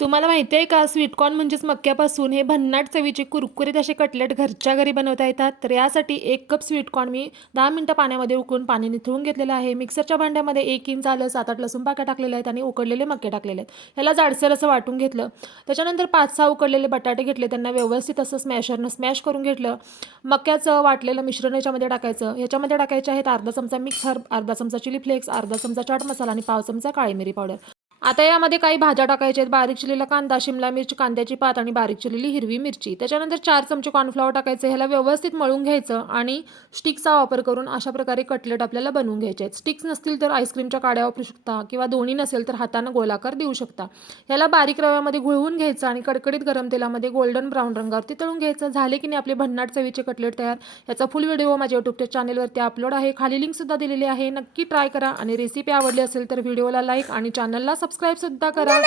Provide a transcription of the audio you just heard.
तुम्हाला माहिती आहे का, स्वीटकॉर्न म्हणजेच मक्यापासून हे भन्नाट चवीचे कुरकुरीत असे कटलेट घरच्या घरी बनवता येतात. तर यासाठी 1 कप स्वीटकॉर्न मी 10 मिनिटं पाण्यामध्ये उकळून पाणी निथळून घेतलेलं आहे. मिक्सरच्या भांड्यामध्ये 1 इंच आलं, 7-8 लसूण पाकळ्या टाकलेल्या आहेत आणि उकडलेले मके टाकलेले आहेत. ह्याला जाडसर असं वाटून घेतलं. त्याच्यानंतर 5-6 उकडलेले बटाटे घेतले, त्यांना व्यवस्थित असं स्मॅशरनं स्मॅश करून घेतलं. मक्याचं वाटलेलं मिश्रण याच्यामध्ये टाकायचं. ह्याच्यामध्ये टाकायचे आहेत अर्धा चमचा मिक्स हर्ब, अर्धा चमचा चिली फ्लेक्स, अर्धा चमचा चाट मसाला आणि पाव चमचा काळी मिरी पावडर. आता यामध्ये काही भाज्या टाकायच्या आहेत. बारीक चिरलेला कांदा, शिमला मिरची, कांद्याची पात आणि बारीक चिरलेली हिरवी मिरची. त्याच्यानंतर 4 चमचे कॉर्नफ्लॉवर टाकायचं. ह्याला व्यवस्थित मळून घ्यायचं आणि स्टिक्सचा वापर करून अशा प्रकारे कटलेट आपल्याला बनवून घ्यायचे आहेत. स्टिक्स नसतील तर आईस्क्रीमच्या काड्या वापरू शकता किंवा दोन्ही नसेल तर हातानं गोलाकार देऊ शकता. ह्याला बारीक रव्यामध्ये घुळवून घ्यायचं आणि कडकडीत गरम तेलामध्ये गोल्डन ब्राऊन रंगावरती तळून घ्यायचं. झाले की नाही आपले भन्नाट चवीचे कटलेट तयार. याचा फुल व्हिडिओ माझ्या यूट्यूब चॅनलवरती अपलोड आहे. खाली लिंकसुद्धा दिलेली आहे. नक्की ट्राय करा आणि रेसिपी आवडली असेल तर व्हिडिओला लाईक आणि चॅनलला सबस्क्राईब सुद्धा करा.